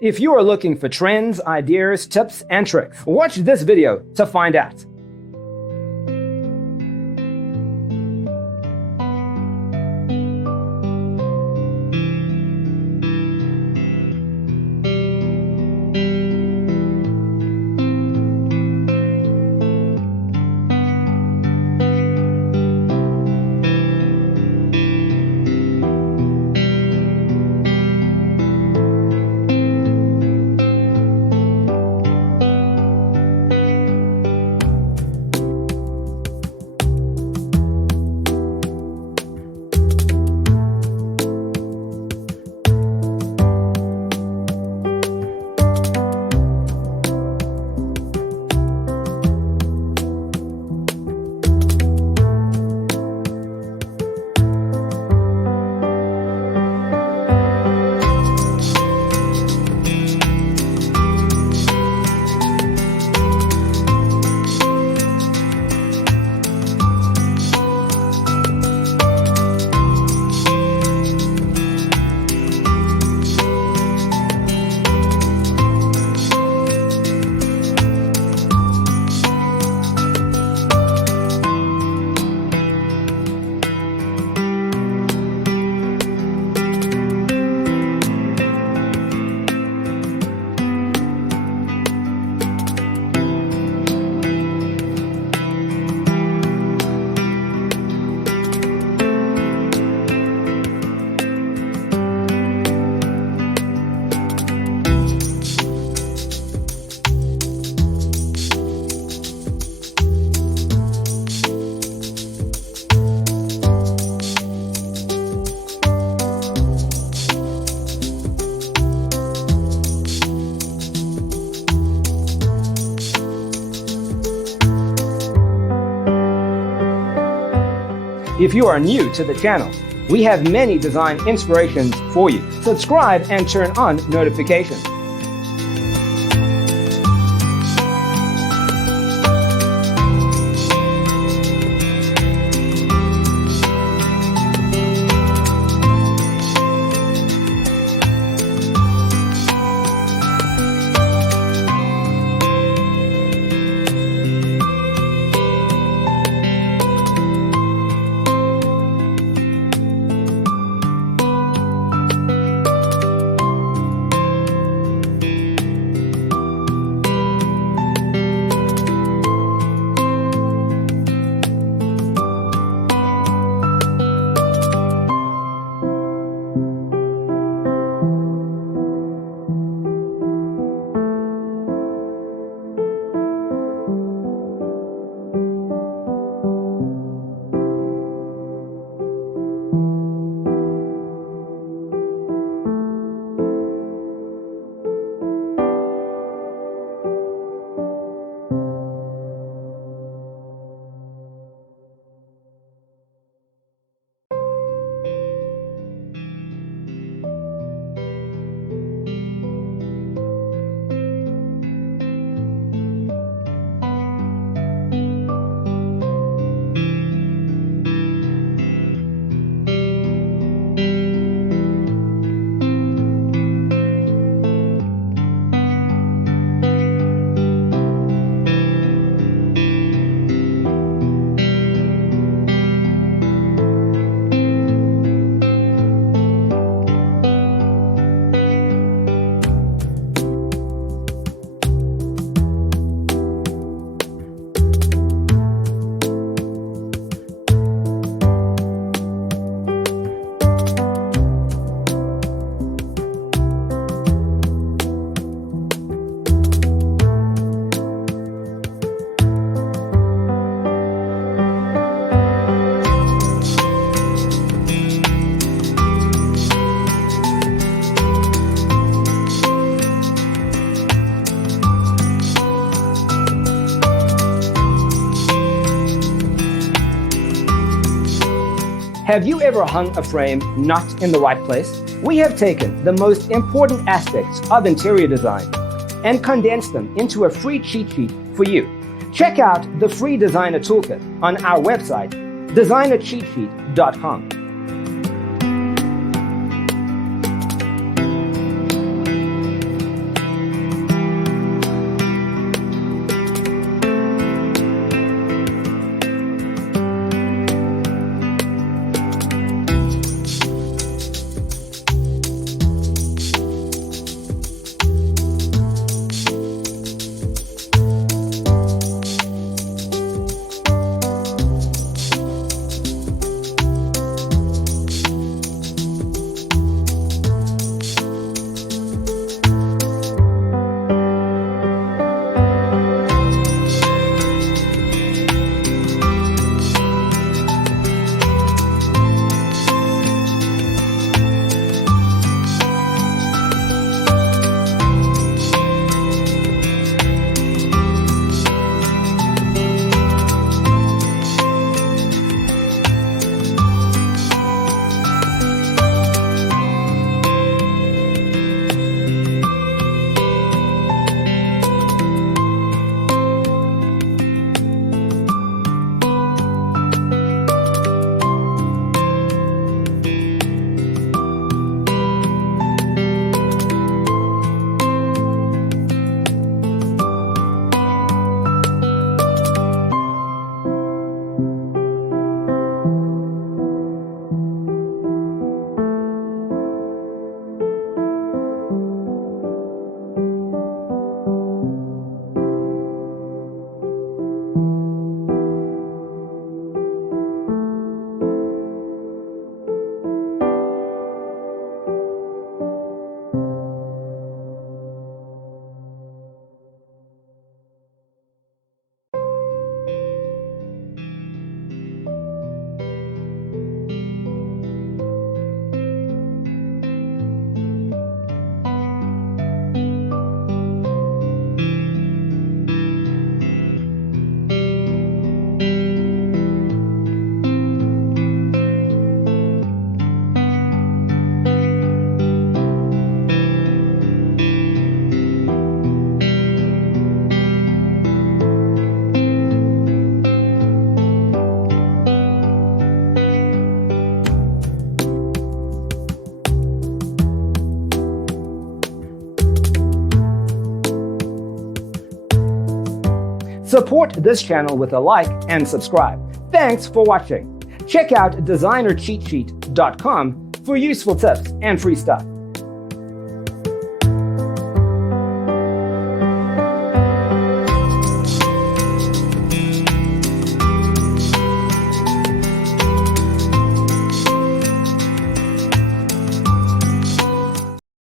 If you are looking for trends, ideas, tips, and tricks, watch this video to find out. If you are new to the channel, we have many design inspirations for you. Subscribe and turn on notifications. Have you ever hung a frame not in the right place? We have taken the most important aspects of interior design and condensed them into a free cheat sheet for you. Check out the free designer toolkit on our website, designercheatsheet.com. Support this channel with a like and subscribe. Thanks for watching. Check out designercheatsheet.com for useful tips and free stuff.